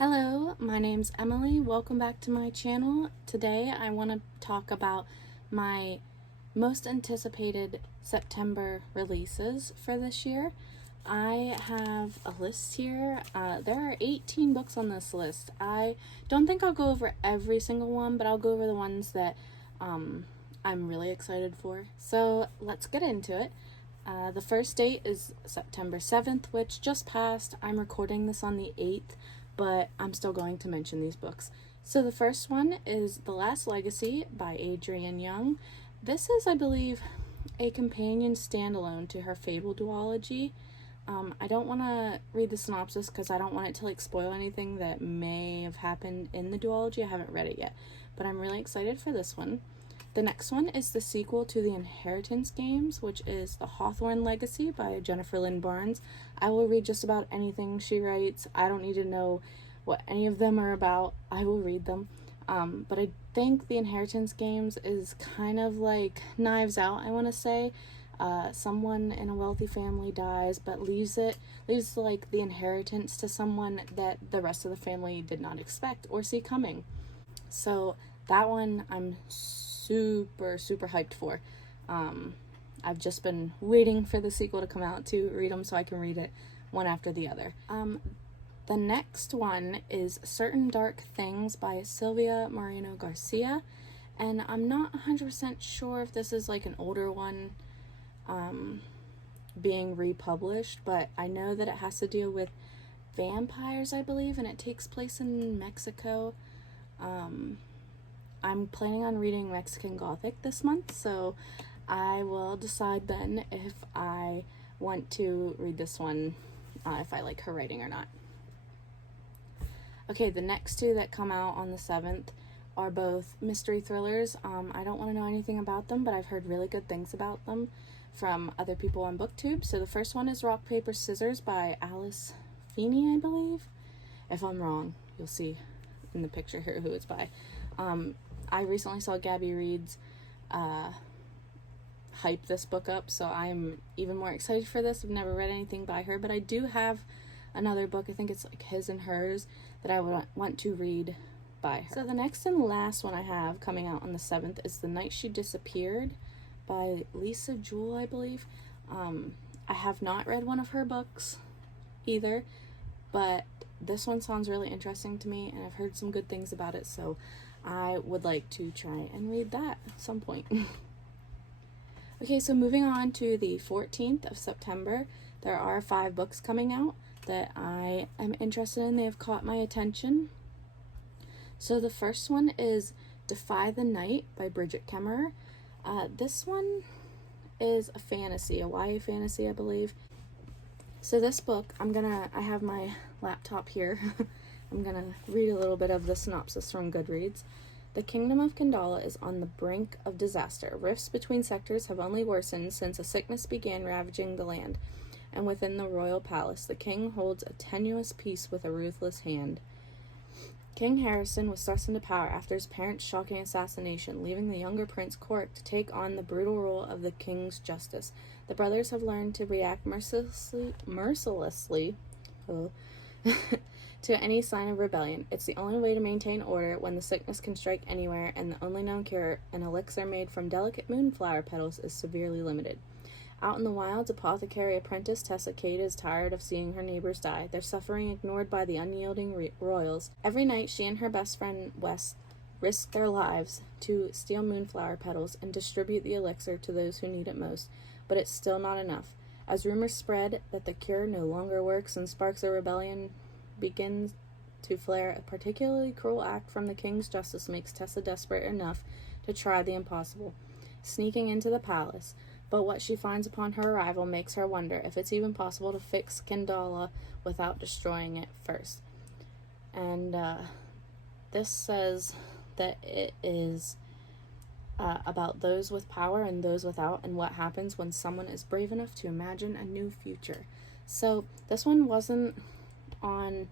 Hello, my name's Emily. Welcome back to my channel. Today I want to talk about my most anticipated September releases for this year. I have a list here. There are 18 books on this list. I don't think I'll go over every single one, but I'll go over the ones that I'm really excited for. So let's get into it. The first date is September 7th, which just passed. I'm recording this on the 8th. But I'm still going to mention these books. So the first one is The Last Legacy by Adrienne Young. This is, I believe, a companion standalone to her Fable duology. I don't want to read the synopsis because I don't want it to spoil anything that may have happened in the duology. I haven't read it yet, but I'm really excited for this one. The next one is the sequel to the Inheritance games, which is The Hawthorne Legacy by Jennifer Lynn Barnes. I will read just about anything she writes. I don't need to know what any of them are about. I will read them. But I think the Inheritance games is kind of like Knives Out, I want to say. Someone in a wealthy family dies, but leaves the inheritance to someone that the rest of the family did not expect or see coming. So that one I'm super hyped for. I've just been waiting for the sequel to come out to read them so I can read it one after the other. The next one is Certain Dark Things by Sylvia Moreno Garcia, and I'm not 100% sure if this is an older one being republished, but I know that it has to deal with vampires, I believe, and it takes place in Mexico. I'm planning on reading Mexican Gothic this month, so I will decide then if I want to read this one, if I like her writing or not. Okay, the next two that come out on the 7th are both mystery thrillers. I don't want to know anything about them, but I've heard really good things about them from other people on BookTube. So the first one is Rock, Paper, Scissors by Alice Feeney, I believe. If I'm wrong, you'll see in the picture here who it's by. I recently saw Gabby Reed's hype this book up, so I'm even more excited for this. I've never read anything by her, but I do have another book, I think it's His and Hers, that I would want to read by her. So the next and last one I have coming out on the 7th is The Night She Disappeared by Lisa Jewell, I believe. I have not read one of her books either, but this one sounds really interesting to me, and I've heard some good things about it, so I would like to try and read that at some point. Okay, so moving on to the 14th of September, there are 5 books coming out that I am interested in. They have caught my attention. So the first one is Defy the Knight by Bridget Kemmerer. This one is a fantasy, a YA fantasy, I believe. So this book, I have my laptop here. I'm gonna read a little bit of the synopsis from Goodreads. The kingdom of Kandala is on the brink of disaster. Rifts between sectors have only worsened since a sickness began ravaging the land. And within the royal palace, the king holds a tenuous peace with a ruthless hand. King Harrison was thrust into power after his parents' shocking assassination, leaving the younger Prince Cork to take on the brutal role of the king's justice. The brothers have learned to react mercilessly to any sign of rebellion. It's the only way to maintain order when the sickness can strike anywhere, and the only known cure, an elixir made from delicate moonflower petals, is severely limited. Out in the wilds, apothecary apprentice Tessa Cade is tired of seeing her neighbors die, their suffering ignored by the unyielding royals. Every night, she and her best friend West risk their lives to steal moonflower petals and distribute the elixir to those who need it most, but it's still not enough. As rumors spread that the cure no longer works and sparks of rebellion begins to flare, a particularly cruel act from the king's justice makes Tessa desperate enough to try the impossible, sneaking into the palace. But what she finds upon her arrival makes her wonder if it's even possible to fix Kandala without destroying it first. And this says that it is about those with power and those without, and what happens when someone is brave enough to imagine a new future. So this one wasn't on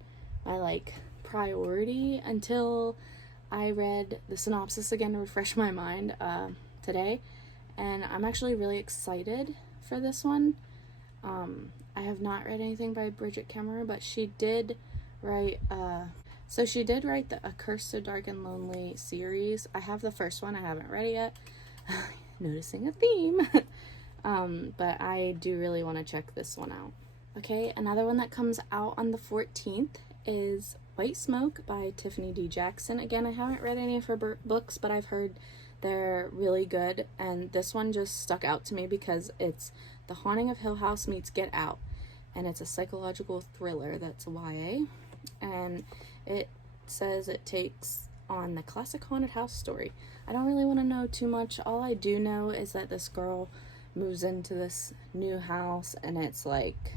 my priority until I read the synopsis again to refresh my mind today, and I'm actually really excited for this one. I have not read anything by Bridget Kemmerer, but she did write So she did write the A Curse So Dark and Lonely series. I have the first one. I haven't read it yet. Noticing a theme. But I do really want to check this one out. Okay, another one that comes out on the 14th is White Smoke by Tiffany D. Jackson. Again, I haven't read any of her books, but I've heard they're really good. And this one just stuck out to me because it's The Haunting of Hill House meets Get Out. And it's a psychological thriller that's YA. And it says it takes on the classic haunted house story. I don't really want to know too much. All I do know is that this girl moves into this new house and it's like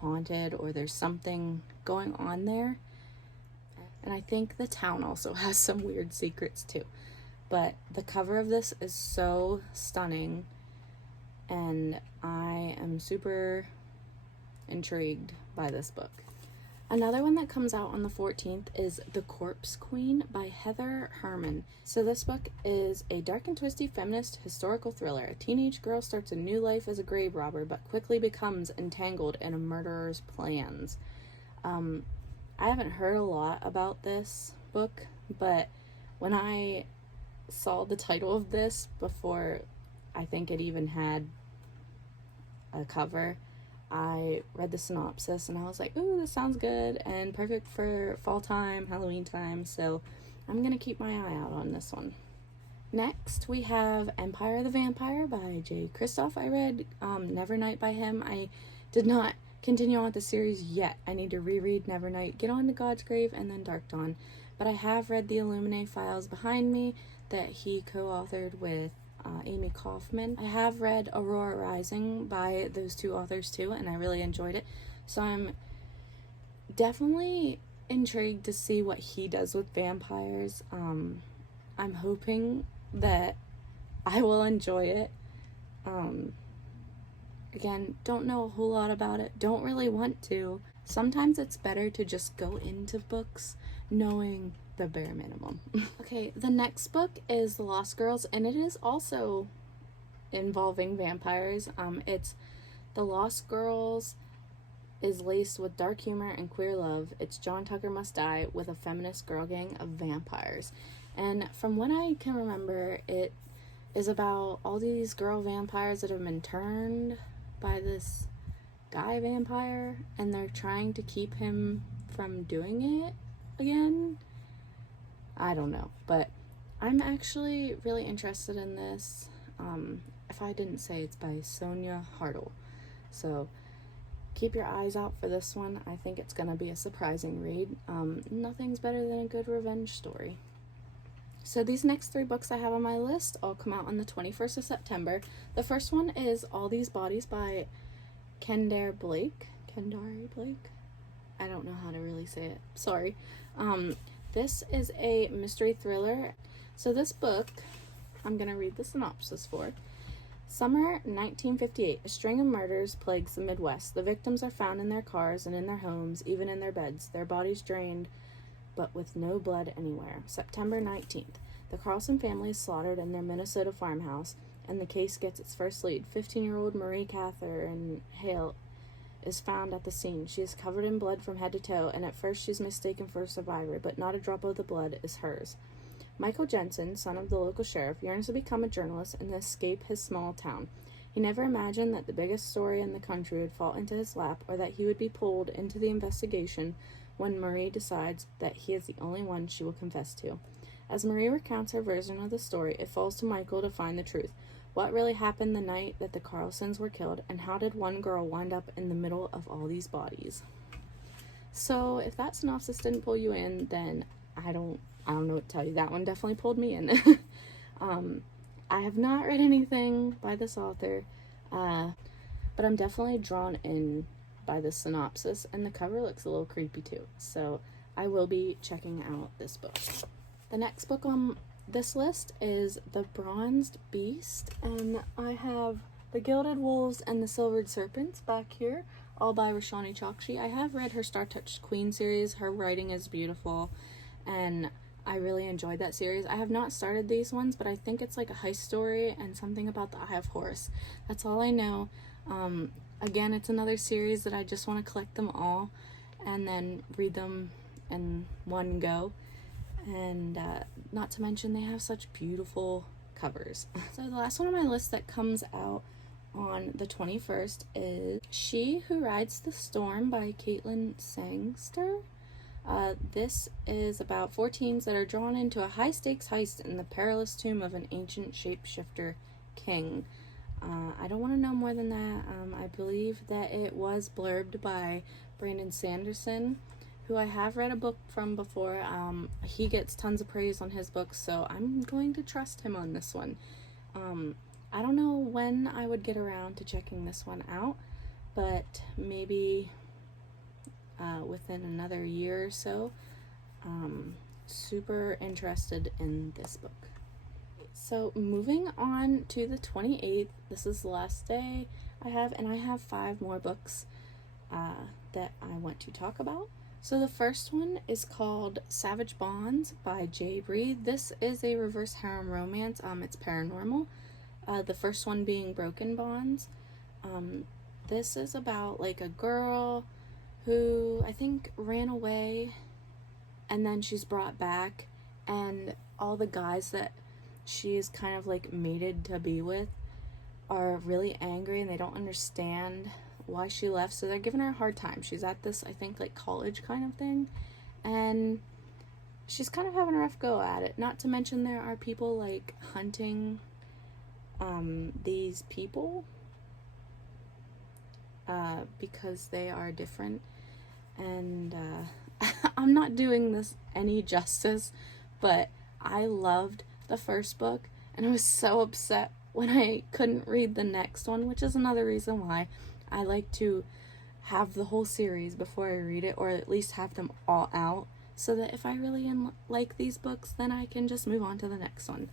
haunted, or there's something going on there. And I think the town also has some weird secrets too. But the cover of this is so stunning, and I am super intrigued by this book. Another one that comes out on the 14th is The Corpse Queen by Heather Herman. So this book is a dark and twisty feminist historical thriller. A teenage girl starts a new life as a grave robber, but quickly becomes entangled in a murderer's plans. I haven't heard a lot about this book, but when I saw the title of this before I think it even had a cover, I read the synopsis and I was like, ooh, this sounds good and perfect for fall time, Halloween time, so I'm gonna keep my eye out on this one. Next, we have Empire the Vampire by Jay Kristoff. I read Nevernight by him. I did not continue on with the series yet. I need to reread Nevernight, get on to God's Grave, and then Dark Dawn. But I have read the Illuminae files behind me that he co-authored with Amy Kaufman. I have read Aurora Rising by those two authors too, and I really enjoyed it. So I'm definitely intrigued to see what he does with vampires. I'm hoping that I will enjoy it. Again, don't know a whole lot about it. Don't really want to. Sometimes it's better to just go into books knowing the bare minimum. Okay, the next book is The Lost Girls, and it is also involving vampires. It's The Lost Girls is laced with dark humor and queer love. It's John Tucker Must Die with a feminist girl gang of vampires. And from what I can remember, it is about all these girl vampires that have been turned by this guy vampire, and they're trying to keep him from doing it again. I don't know, but I'm actually really interested in this. If I didn't say, it's by Sonia Hartle. So keep your eyes out for this one. I think it's going to be a surprising read. Nothing's better than a good revenge story. So these next 3 books I have on my list all come out on the 21st of September. The first one is All These Bodies by Kendare Blake. Kendare Blake? I don't know how to really say it. Sorry. This is a mystery thriller. So this book, I'm going to read the synopsis for. Summer 1958. A string of murders plagues the Midwest. The victims are found in their cars and in their homes, even in their beds. Their bodies drained, but with no blood anywhere. September 19th. The Carlson family is slaughtered in their Minnesota farmhouse, and the case gets its first lead. 15-year-old Marie Catherine Hale is found at the scene. She is covered in blood from head to toe, and at first she's mistaken for a survivor, but not a drop of the blood is hers. Michael Jensen, son of the local sheriff, yearns to become a journalist and escape his small town. He never imagined that the biggest story in the country would fall into his lap, or that he would be pulled into the investigation when Marie decides that he is the only one she will confess to. As Marie recounts her version of the story, it falls to Michael to find the truth. What really happened the night that the Carlsons were killed, and how did one girl wind up in the middle of all these bodies? So if that synopsis didn't pull you in, then I don't know what to tell you. That one definitely pulled me in. I have not read anything by this author, but I'm definitely drawn in by the synopsis, and the cover looks a little creepy too. So I will be checking out this book. The next book on this list is The Bronzed Beast, and I have The Gilded Wolves and the Silvered Serpents back here, all by Roshani Chokshi. I have read her Star Touched Queen series. Her writing is beautiful, and I really enjoyed that series. I have not started these ones, but I think it's like a heist story and something about the Eye of Horus. That's all I know. Again, it's another series that I just want to collect them all and then read them in one go. And not to mention they have such beautiful covers. So the last one on my list that comes out on the 21st is She Who Rides the Storm by Caitlin Sangster. This is about 4 teens that are drawn into a high-stakes heist in the perilous tomb of an ancient shapeshifter king. I don't want to know more than that. I believe that it was blurbed by Brandon Sanderson, who I have read a book from before. He gets tons of praise on his books, so I'm going to trust him on this one. I don't know when I would get around to checking this one out, but maybe within another year or so. Super interested in this book. So moving on to the 28th, this is the last day I have, and I have 5 more books that I want to talk about. So the first one is called Savage Bonds by Jay Breed. This is a reverse harem romance. It's paranormal. The first one being Broken Bonds. This is about like a girl who I think ran away and then she's brought back, and all the guys that she is kind of like mated to be with are really angry and they don't understand why she left, so they're giving her a hard time. She's at this, I think, like college kind of thing, and she's kind of having a rough go at it. Not to mention there are people like hunting these people because they are different, and I'm not doing this any justice, but I loved the first book and I was so upset when I couldn't read the next one, which is another reason why I like to have the whole series before I read it, or at least have them all out, so that if I really like these books, then I can just move on to the next one.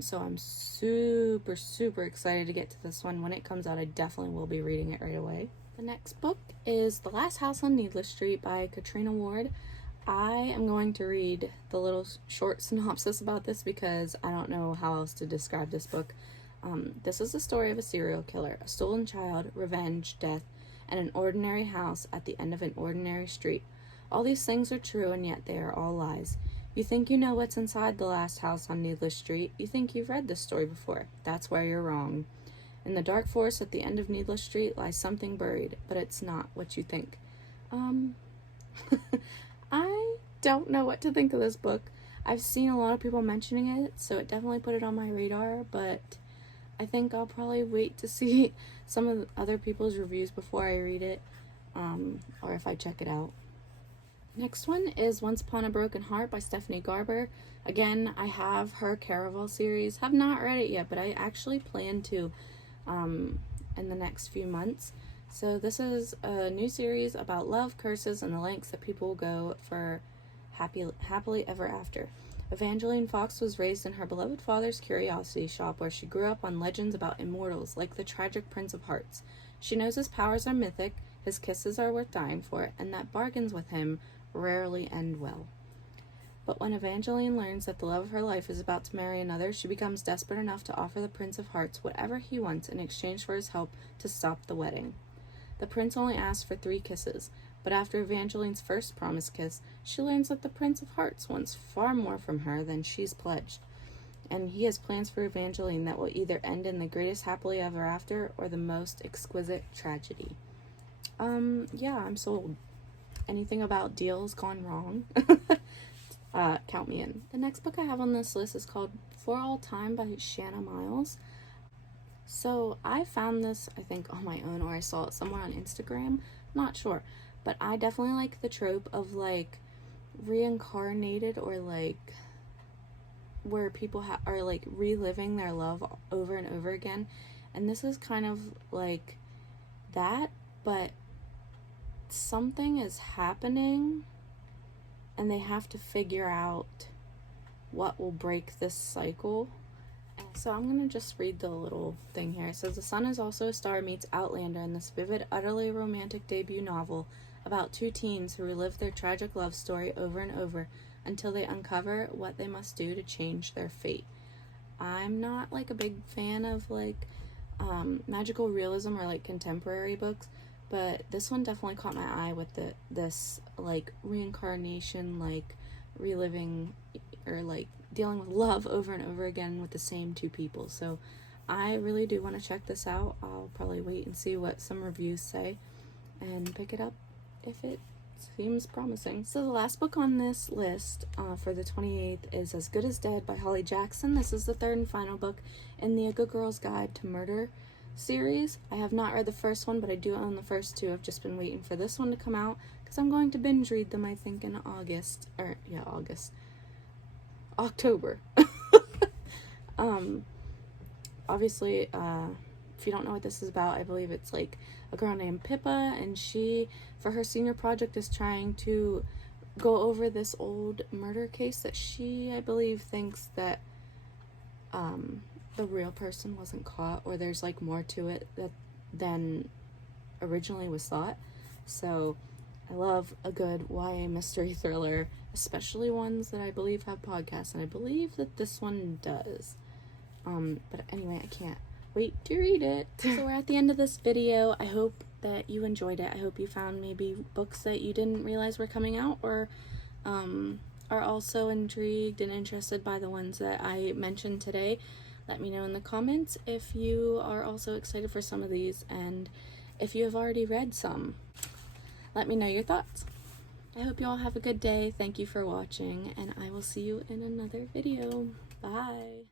So I'm super excited to get to this one. When it comes out, I definitely will be reading it right away. The next book is The Last House on Needless Street by Katrina Ward. I am going to read the little short synopsis about this because I don't know how else to describe this book. This is the story of a serial killer, a stolen child, revenge, death, and an ordinary house at the end of an ordinary street. All these things are true, and yet they are all lies. You think you know what's inside the last house on Needless Street. You think you've read this story before. That's where you're wrong. In the dark forest at the end of Needless Street lies something buried, but it's not what you think. I don't know what to think of this book. I've seen a lot of people mentioning it, so it definitely put it on my radar, but I think I'll probably wait to see some of the other people's reviews before I read it, or if I check it out. Next one is Once Upon a Broken Heart by Stephanie Garber. Again, I have her Caraval series. Have not read it yet, but I actually plan to in the next few months. So this is a new series about love, curses, and the lengths that people will go for happily ever after. Evangeline Fox was raised in her beloved father's curiosity shop, where she grew up on legends about immortals like the tragic Prince of Hearts. She knows his powers are mythic, his kisses are worth dying for, and that bargains with him rarely end well. But when Evangeline learns that the love of her life is about to marry another, she becomes desperate enough to offer the Prince of Hearts whatever he wants in exchange for his help to stop the wedding. The prince only asks for 3 kisses, but after Evangeline's first promised kiss, she learns that the Prince of Hearts wants far more from her than she's pledged, and he has plans for Evangeline that will either end in the greatest happily ever after or the most exquisite tragedy. Yeah, I'm sold. Anything about deals gone wrong? Count me in. The next book I have on this list is called For All Time by Shanna Miles. So I found this, I think, on my own, or I saw it somewhere on Instagram. Not sure. But I definitely like the trope of, like, reincarnated, or, like, where people are, like, reliving their love over and over again. And this is kind of like that, but something is happening and they have to figure out what will break this cycle. So I'm going to just read the little thing here. It says, The Sun Is Also a Star meets Outlander in this vivid, utterly romantic debut novel about 2 teens who relive their tragic love story over and over until they uncover what they must do to change their fate. I'm not, like, a big fan of, like, magical realism or, like, contemporary books, but this one definitely caught my eye with this like reincarnation, like reliving or like dealing with love over and over again with the same two people. So I really do want to check this out. I'll probably wait and see what some reviews say and pick it up if it seems promising. So the last book on this list for the 28th is As Good as Dead by Holly Jackson. This is the third and final book in the A Good Girl's Guide to Murder series. I have not read the first one, but I do own the first two. I've just been waiting for this one to come out because I'm going to binge read them, I think, in October. Obviously, if you don't know what this is about, I believe it's like a girl named Pippa, and she, for her senior project, is trying to go over this old murder case that she, I believe, thinks that the real person wasn't caught, or there's like more to it than originally was thought. So I love a good YA mystery thriller, especially ones that I believe have podcasts, and I believe that this one does. But anyway, I can't wait to read it. So we're at the end of this video. I hope that you enjoyed it. I hope you found maybe books that you didn't realize were coming out, or are also intrigued and interested by the ones that I mentioned today. Let me know in the comments if you are also excited for some of these, and if you have already read some, let me know your thoughts. I hope you all have a good day. Thank you for watching, and I will see you in another video. Bye.